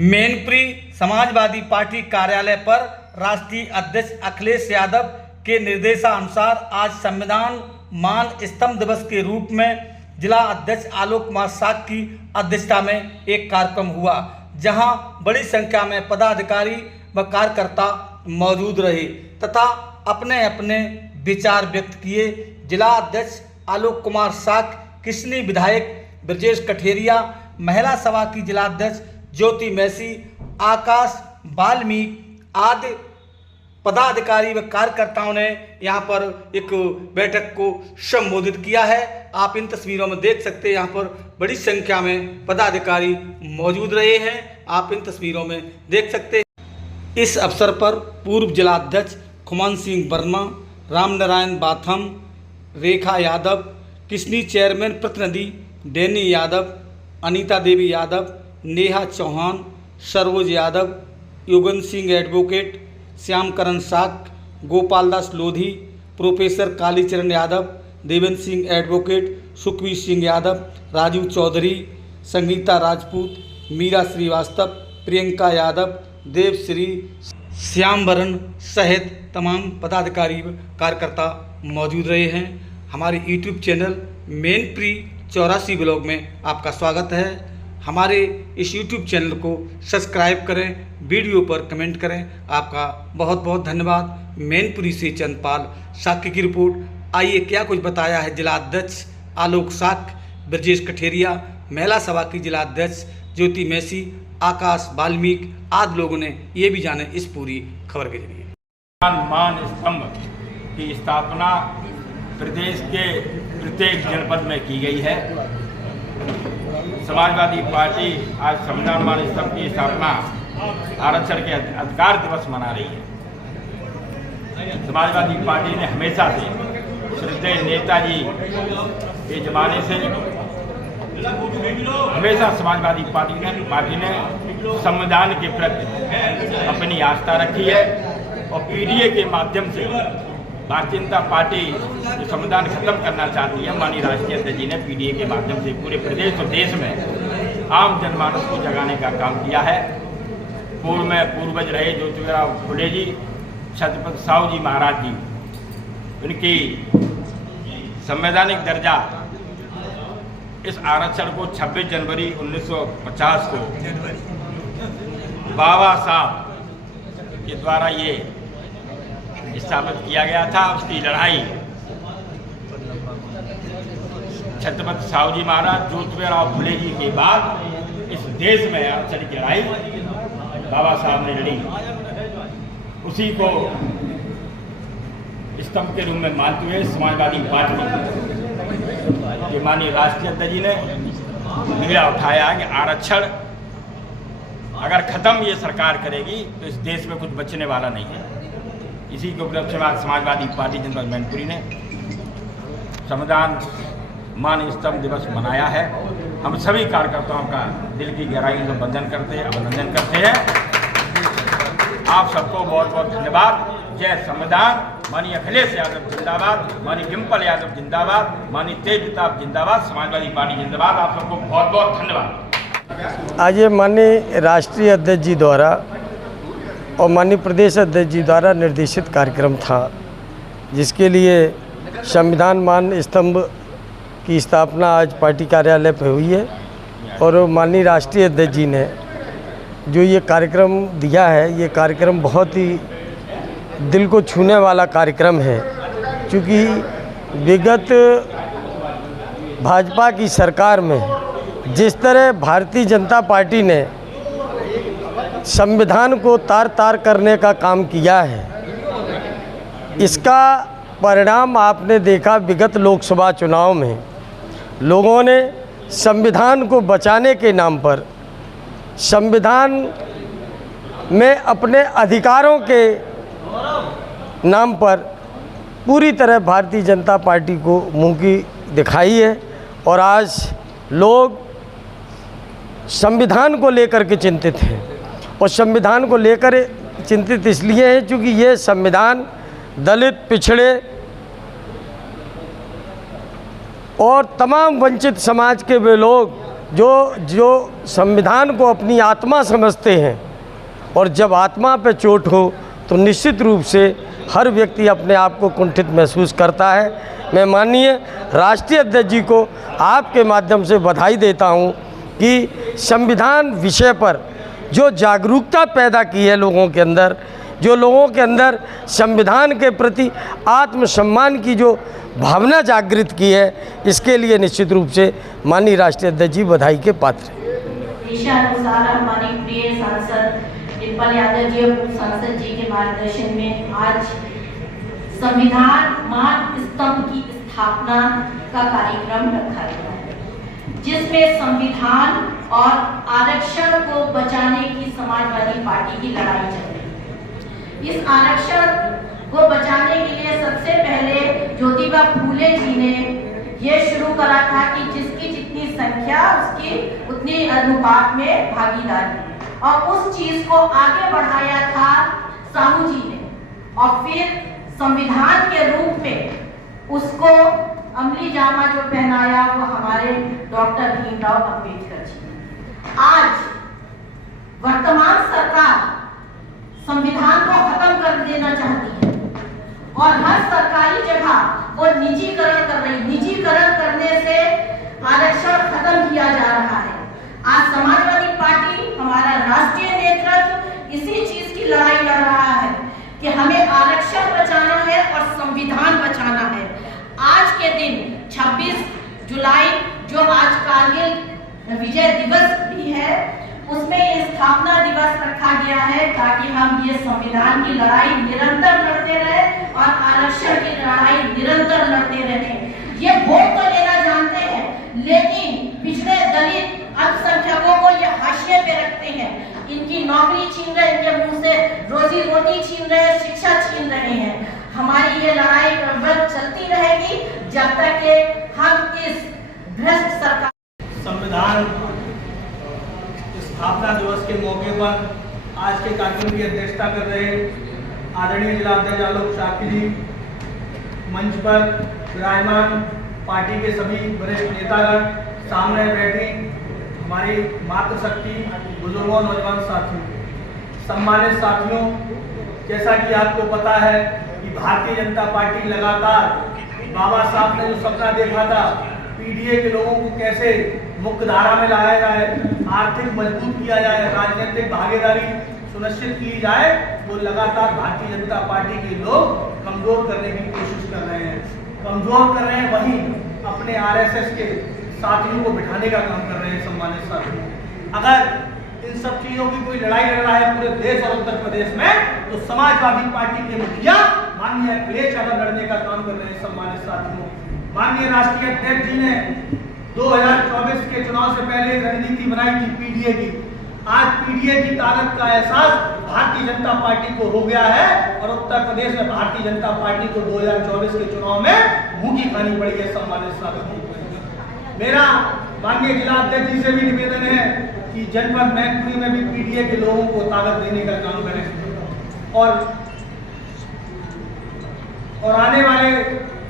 Mainpuri Samajwadi party कार्यालय पर राष्ट्रीय अध्यक्ष अखिलेश यादव के निर्देशानुसार आज संविधान मान स्तंभ दिवस के रूप में जिला अध्यक्ष आलोक कुमार साख की अध्यक्षता में एक कार्यक्रम हुआ, जहां बड़ी संख्या में पदाधिकारी व कार्यकर्ता मौजूद रहे तथा अपने अपने विचार व्यक्त किए। जिला अध्यक्ष आलोक कुमार साख, किसनी विधायक ब्रजेश कठेरिया, महिला सभा की जिला अध्यक्ष ज्योति मैसी, आकाश वाल्मीकि आदि पदाधिकारी व कार्यकर्ताओं ने यहाँ पर एक बैठक को संबोधित किया है। आप इन तस्वीरों में देख सकते हैं, यहाँ पर बड़ी संख्या में पदाधिकारी मौजूद रहे हैं। आप इन तस्वीरों में देख सकते हैं। इस अवसर पर पूर्व जिला अध्यक्ष खुमान सिंह वर्मा, राम नारायण बाथम, रेखा यादव, किसनी चेयरमैन प्रतिनिधि डैनी यादव, अनीता देवी यादव, नेहा चौहान, सरोज यादव, युगन सिंह एडवोकेट, श्यामकरण साख, गोपाल दास लोधी, प्रोफेसर कालीचरण यादव, देवेंद्र सिंह एडवोकेट, सुखवीर सिंह यादव, राजू चौधरी, संगीता राजपूत, मीरा श्रीवास्तव, प्रियंका यादव, देवश्री, श्यामवरण सहित तमाम पदाधिकारी व कार्यकर्ता मौजूद रहे हैं। हमारे यूट्यूब चैनल मैनपुरी 84 ब्लॉग में आपका स्वागत है। हमारे इस यूट्यूब चैनल को सब्सक्राइब करें, वीडियो पर कमेंट करें। आपका बहुत बहुत धन्यवाद। मैनपुरी से चंदपाल साख की रिपोर्ट। आइए क्या कुछ बताया है जिला अध्यक्ष आलोक साख, ब्रजेश कठेरिया, महिला सभा की जिला अध्यक्ष ज्योति मैसी, आकाश वाल्मीकि आदि लोगों ने ये भी जाने इस पूरी खबर के जरिए। मान स्तंभ की स्थापना प्रदेश के प्रत्येक जनपद में की गई है। समाजवादी पार्टी आज संविधान मान स्तंभ की स्थापना आरक्षण के अधिकार दिवस मना रही है। समाजवादी पार्टी ने हमेशा से श्रद्धेय नेताजी के जमाने से हमेशा समाजवादी पार्टी ने संविधान के प्रति अपनी आस्था रखी है और पीडीए के माध्यम से भारतीय जनता पार्टी जो संविधान खत्म करना चाहती है, माननीय राष्ट्रीय अध्यक्ष जी ने पीडीए के माध्यम से पूरे प्रदेश और देश में आम जनमानस को जगाने का काम किया है। पूर्व में पूर्वज रहे ज्योतिराव फुले जी, छत्रपति साहू जी महाराज जी, उनकी संवैधानिक दर्जा इस आरक्षण को 26 जनवरी 1950 को बाबा साहब के द्वारा ये स्थापित किया गया था। उसकी लड़ाई छत्रपति साहू जी महाराज, ज्योतिराव फुले जी के बाद इस देश में आरक्षण की लड़ाई बाबा साहब ने लड़ी। उसी को स्तंभ के रूप में मानते हुए समाजवादी पार्टी के माननीय राष्ट्रीय अध्यक्ष जी ने बीड़ा उठाया कि आरक्षण अगर खत्म ये सरकार करेगी तो इस देश में कुछ बचने वाला नहीं है। इसी के उपलक्ष्य में समाजवादी पार्टी जनपद मैनपुरी ने संविधान मान स्तंभ दिवस मनाया है। हम सभी कार्यकर्ताओं का दिल की गहराई से अभिनंदन करते हैं। आप सबको बहुत बहुत धन्यवाद। जय संविधान। माननीय अखिलेश यादव जिंदाबाद, माननीय डिम्पल यादव जिंदाबाद, माननीय तेज प्रताप जिंदाबाद, समाजवादी पार्टी जिंदाबाद। आप सबको बहुत बहुत धन्यवाद। आज ये माननीय राष्ट्रीय अध्यक्ष जी द्वारा और माननीय प्रदेश अध्यक्ष जी द्वारा निर्देशित कार्यक्रम था, जिसके लिए संविधान मान स्तंभ की स्थापना आज पार्टी कार्यालय पर हुई है। और माननीय राष्ट्रीय अध्यक्ष जी ने जो ये कार्यक्रम दिया है, ये कार्यक्रम बहुत ही दिल को छूने वाला कार्यक्रम है, क्योंकि विगत भाजपा की सरकार में जिस तरह भारतीय जनता पार्टी ने संविधान को तार तार करने का काम किया है, इसका परिणाम आपने देखा। विगत लोकसभा चुनाव में लोगों ने संविधान को बचाने के नाम पर, संविधान में अपने अधिकारों के नाम पर पूरी तरह भारतीय जनता पार्टी को मुंह की दिखाई है। और आज लोग संविधान को लेकर के चिंतित हैं, और संविधान को लेकर चिंतित इसलिए है क्योंकि ये संविधान दलित, पिछड़े और तमाम वंचित समाज के वे लोग जो संविधान को अपनी आत्मा समझते हैं, और जब आत्मा पे चोट हो तो निश्चित रूप से हर व्यक्ति अपने आप को कुंठित महसूस करता है। मैं माननीय राष्ट्रीय अध्यक्ष जी को आपके माध्यम से बधाई देता हूं कि संविधान विषय पर जो जागरूकता पैदा की है लोगों के अंदर, जो लोगों के अंदर संविधान के प्रति आत्मसम्मान की जो भावना जागृत की है, इसके लिए निश्चित रूप से माननीय राष्ट्रीय अध्यक्ष जी बधाई के पात्र हैं। विषयानुसार हमारे प्रिय सांसद डिम्पल यादव जी और सांसद जी के मार्गदर्शन में आज संविधान मान स्तंभ की स्थापना का कार्यक्रम रखा गया है, जिसमें संविधान और आरक्षण को बचाने की समाजवादी पार्टी की लड़ाई चल रही है। इस आरक्षण को बचाने के लिए सबसे पहले ज्योतिबा फूले जी ने ये शुरू करा था कि जिसकी जितनी संख्या उसकी उतनी अनुपात में भागीदारी, और उस चीज को आगे बढ़ाया था साहू जी ने, और फिर संविधान के रूप में उसको अमली जामा जो पहनाया वो हमारे डॉक्टर भीमराव अंबेडकर जी ने। आज वर्तमान सरकार संविधान को खत्म कर देना चाहती है और हर सरकारी जगह वो निजीकरण कर रही। निजीकरण करने से आरक्षण खत्म किया जा रहा है। आज समाजवादी पार्टी, हमारा राष्ट्रीय नेतृत्व इसी चीज की लड़ाई लड़ रहा है कि हमें आरक्षण बचाना है और संविधान बचाना है। आज के दिन 26 जुलाई जो आज कारगिल विजय दिवस भी है, उसमें ये स्थापना दिवस रखा गया है ताकि हम ये संविधान की लड़ाई निरंतर लड़ते रहे और आरक्षण की लड़ाई निरंतर लड़ते रहें। ये वोट तो लेना जानते हैं, लेकिन पिछड़े दलित अल्पसंख्यकों को ये हाशिए पे रखते हैं। इनकी नौकरी छीन रहे, इनके मुंह से रोजी रोटी छीन रहे, शिक्षा छीन रहे हैं। हमारी ये लड़ाई प्रबल चलती रहेगी जब तक कि हम इस भ्रष्ट सरकार। संविधान स्थापना दिवस के मौके पर आज के कार्यक्रम की अध्यक्षता कर रहे आदरणीय जिला अध्यक्ष आलोक शाक्य जी, मंच पर विराजमान पार्टी के सभी वरिष्ठ नेतागण, सामने बैठी हमारी मातृशक्ति, बुजुर्गों, नौजवान साथियों, सम्मानित साथियों, जैसा कि आपको पता है कि भारतीय जनता पार्टी लगातार बाबा साहब ने जो सपना देखा था पीडीए के लोगों को कैसे मुख्य धारा में लाया जाए, आर्थिक मजबूत किया जाए, राजनीतिक भागीदारी सुनिश्चित की जाए, वो लगातार भारतीय जनता पार्टी के लोग कमजोर करने की कोशिश कर रहे हैं। कमजोर कर रहे हैं, वहीं अपने आरएसएस के साथियों को बिठाने का काम कर रहे हैं। सम्मानित साथियों, अगर इन सब चीजों की कोई लड़ाई लड़ रहा है पूरे देश और उत्तर प्रदेश में, तो समाजवादी पार्टी के मुखिया माननीय अखिलेश यादव लड़ने का काम कर रहे हैं। सम्मानित साथियों, माननीय राष्ट्रीय अध्यक्ष जी ने 2024 के चुनाव से पहले रणनीति बनाई थी पीडीए की। आज पीडीए की ताकत का एहसास भारतीय जनता पार्टी को हो गया है और उत्तर प्रदेश में भारतीय जनता पार्टी को 2024 के चुनाव में मुंह की खानी पड़ी है। सम्मानित साथियों, मेरा माननीय जिला अध्यक्ष जी से भी निवेदन है कि जनपद मैनपुरी में भी पीडीए के लोगों को ताकत देने का काम करें और आने वाले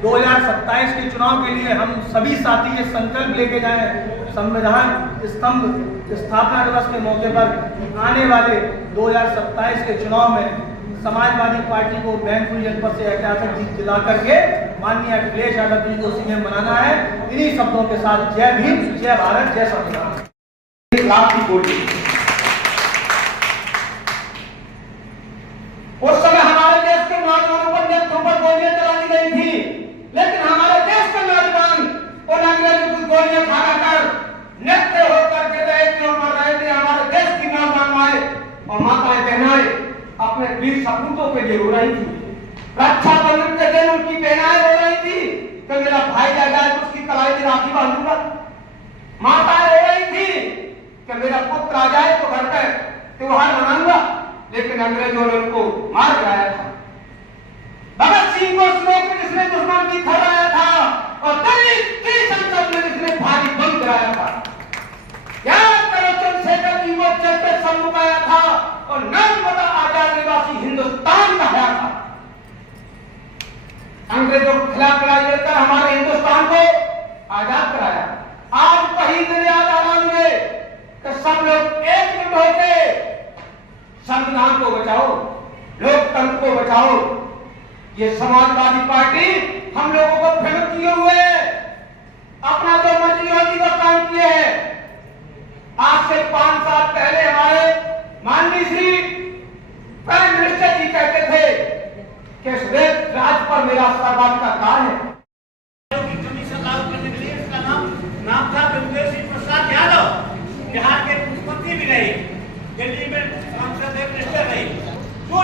2027 के चुनाव के लिए हम सभी साथी ये संकल्प लेके जाएं, संविधान स्तंभ स्थापना दिवस के मौके पर आने वाले 2027 के चुनाव में समाजवादी पार्टी को मैनपुरी जनपद से ऐतिहासिक जीत दिला करके माननीय अखिलेश यादव जी को सीएम बनाना है। इन्हीं शब्दों के साथ जय भीम, जय भारत, जय संविधान। उस समय हमारे देश के नौजवानों पर नेत्रों पर गोलियां चला दी गई थी, लेकिन हमारे देश के नौजवान उन अंग्रेजों की गोलियां खाकर नृत्य होकर के रहे थे। हमारे देश की नौजवान और माताएं बहनाएं अपने वीर सपूतों के लिए रो रही थी। रक्षा बंधन के दिन उनकी बहनाएं रो रही थी कि मेरा भाई जा जाए तो उसकी कलाई में राखी बांधूंगा। माताएं रो रही थी कि मेरा पुत्र आ जाए तो घर पर त्योहार मनाऊंगा, लेकिन अंग्रेजों ने उनको मार गिराया था। भगत सिंह को जिसने दुश्मन की खड़ाया था और दिल्ली की संसद में जिसने भारी बम गिराया था। याद करो चंद्रशेखर जी को जब पे सम्मुख आया था और नर्मदा आजाद निवासी हिंदुस्तान कहा था। अंग्रेजों के खिलाफ लड़ाई लड़कर हमारे हिंदुस्तान को आजाद कराया। आज वही दिन याद आ रहा मुझे कि सब लोग एकजुट होकर संविधान को बचाओ, लोकतंत्र को बचाओ। ये समाजवादी पार्टी हम लोगों को भ्रमित किए हुए है, अपना तो मर्जी का काम किए है। आज से 5 साल पहले हमारे माननीय श्री प्राइम मिनिस्टर जी कहते थे कि इस राज्य पर मेरा सर्वाधिकार है। कमीशन लागू करने के लिए इसका नाम था ब्रजेश प्रसाद यादव। बिहार के मुख्यमंत्री भी नहीं, दिल्ली में सांसद मिनिस्टर नहीं। जो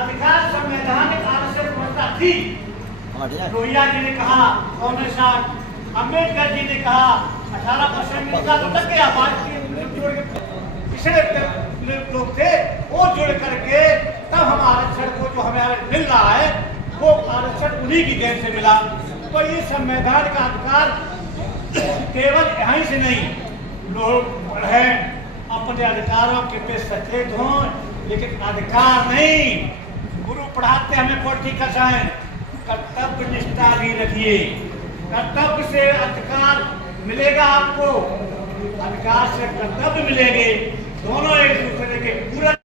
अधिकार संवैधानिक आवश्यक व्यवस्था थी, लोहिया जी ने कहा, अम्बेडकर जी ने कहा 18% मिलता तो लग गया। पिछड़े लोग थे वो जुड़ करके तब हम आरक्षण को जो हमें मिल रहा है वो आरक्षण उन्हीं की देन से मिला। तो ये संविधान का अधिकार केवल यहीं से नहीं, लोग हैं अपने अधिकारों के पे सचेत हों, लेकिन अधिकार नहीं। गुरु पढ़ाते हमें पॉलिटिकल साइंस, कर्तव्य निष्ठा भी रखिए। कर्तव्य से अधिकार मिलेगा आपको, अधिकार से कर्तव्य मिलेंगे, दोनों एक दूसरे के पूरक